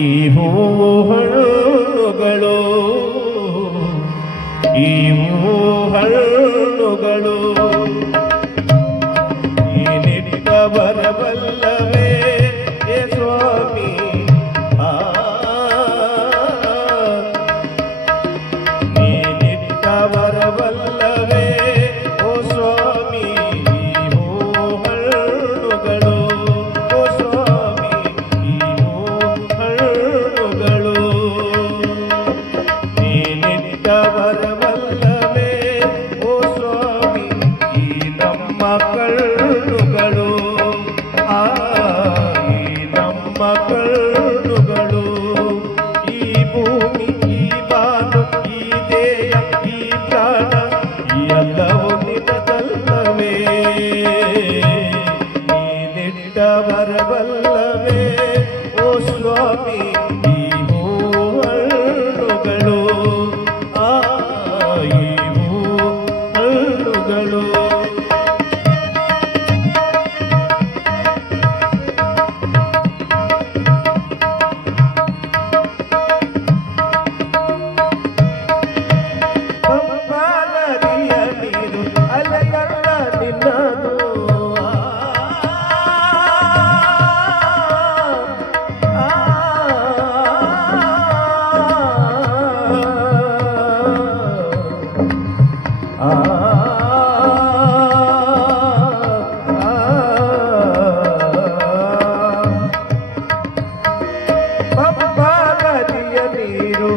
ಈ ಹೂವು ಹಣ್ಣುಗಳು, ಈ ಹೂವು ಹಣ್ಣುಗಳು ನೀನಿಟ್ಟ ಬರಬಲ್ಲವೇ ಏ ಸ್ವಾಮಿ. ನೀನಿಟ್ಟ ಬರಬಲ್ಲವೇ ಓ ಸ್ವಾಮಿ. ಈ ಹೂವು ಹಣ್ಣುಗಳು ಓ ಸ್ವಾಮಿ, ಈ ಹೂವು ಹಣ್ಣುಗಳು ನೀನಿಟ್ಟ ಬರಬಲ್ಲವೇ ಓ ಸ್ವಾಮಿ. ಈ ನಮ್ಮ ಕಣ್ಣುಗಳು, ಈ ನಮ್ಮ ಕಣ್ಣುಗಳು, ಈ ಭೂಮಿ, ಈ ಬಾನು, ಈ ದೇಹ, ಈ ಪ್ರಾಣ ಎಲ್ಲವೂ ನಿನ್ನದಲ್ಲವೇ. ನೀನಿಟ್ಟ ಬರಬಲ್ಲವೇ ಓ ಸ್ವಾಮಿ. ಈ ಹೂವುಗಳು, ಈ ಹೂವುಗಳು ನದಿಯ ನೀರು ಅಲೆಯಲ್ಲ ನಿನ್ನದು. ನದಿಯ ನೀರು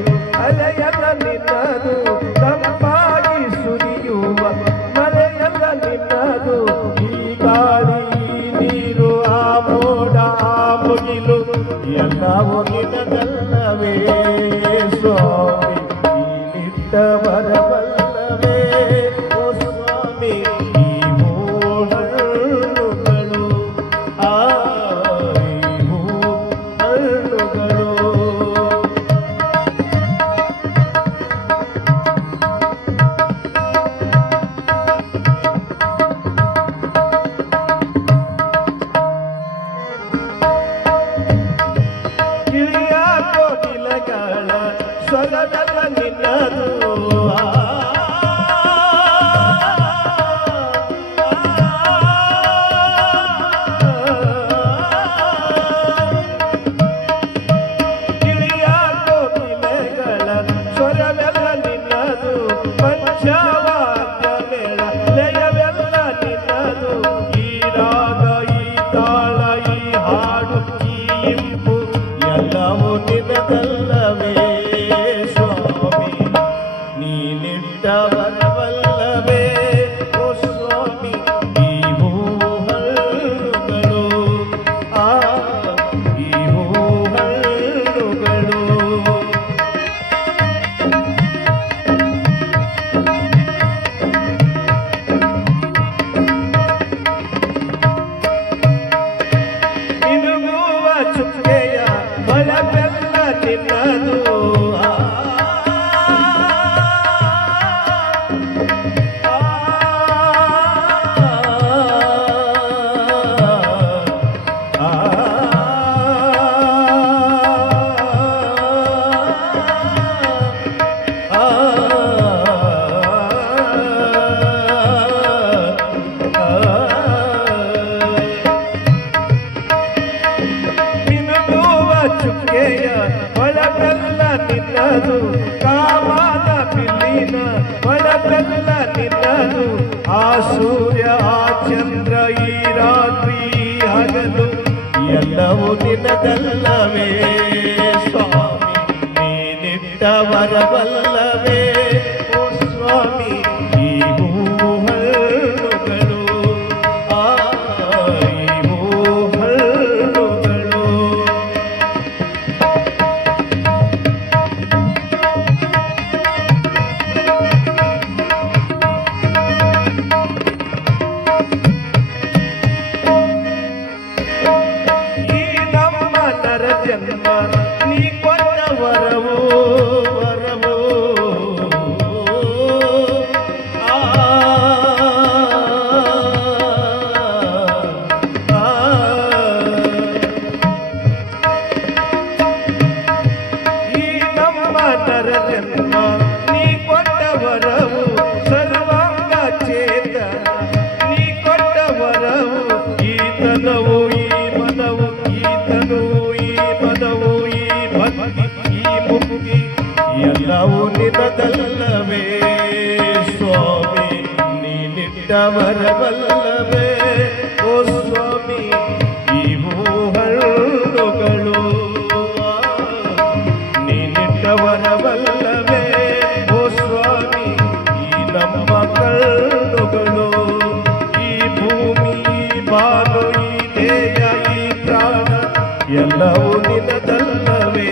ಅಲೆಯಲ್ಲ ನಿನ್ನದು, ತಂಪಾಗಿ ಸುರಿಯುವ ಮಳೆಯಲ್ಲ ನಿನ್ನದು. ಈ ಗಾಳಿ, ಈ ನೀರು, ಆ ಮೋಡ, ಆ ಮುಗಿಲು ಎಲ್ಲವೂ ನಿನ್ನದಲ್ಲವೇ ಸ್ವಾಮಿ. ನೀನಿಟ್ಟ ಬರಬಲ್ಲವೇ ಓ ಸ್ವಾಮಿ. ಈ ಹೂವುಗಳು, ಈ ಹೂವುಗಳು ಗಿಳಿಯ ಕೋಗಿಲೆಗಳ ಸ್ವರವೆಲ್ಲ ನಿನ್ನದು. ಗಿಳಿಯ ಕೋಗಿಲೆಗಳ ಸ್ವರವೆಲ್ಲ ನಿನ್ನದು. ಪಂಚವಾದ್ಯ ಮೇಳ ಲಯವೆಲ್ಲ ನಿನ್ನದು. ಈ ರಾಗ, ಈ ತಾಳ, ಈ ಹಾಡು, ಈ ಇಂಪು ಎಲ್ಲವೂ ನಿನ್ನದಲ್ಲವೇ ಸ್ವಾಮಿ. ನೀನಿಟ್ಟ ಬರಬಲ್ಲವೇ ಓ ಸ್ವಾಮಿ. ಈ ಹೂವುಗಳು, ಈ ಹೂವುಗಳು ಮಿನುಗುವ ಚುಕ್ಕೆಯ ಹೊಳಪೆಲ್ಲ ನಿನ್ನದು. ಮಿನುಗುವ ಚುಕ್ಕೆಯ ಹೊಳಪೆಲ್ಲ ನಿನ್ನದು. ಕಾಮದ ಬಿಲ್ಲಿನ ಹೊಳಪೆಲ್ಲ ನಿನ್ನದು. ಆ ಸೂರ್ಯ, ಆ ಚಂದ್ರ, ಈ ರಾತ್ರಿ, ಈ ಹಗಲು ಎಲ್ಲವೂ ನಿನ್ನದಲ್ಲವೇ ಸ್ವಾಮಿ. ನೀನಿಟ್ಟ ಬರಬಲ್ಲವೇ ಓ ಸ್ವಾಮಿ. ಈ ಹೂವುಗಳು, ಈ ಹೂವುಗಳು ಈ ನಮ್ಮ ನರ ಜನ್ಮ ನೀ ಕೊಟ್ಟ ವರವು, ವರವು ಎಲ್ಲವೂ ನಿನ್ನದಲ್ಲವೇ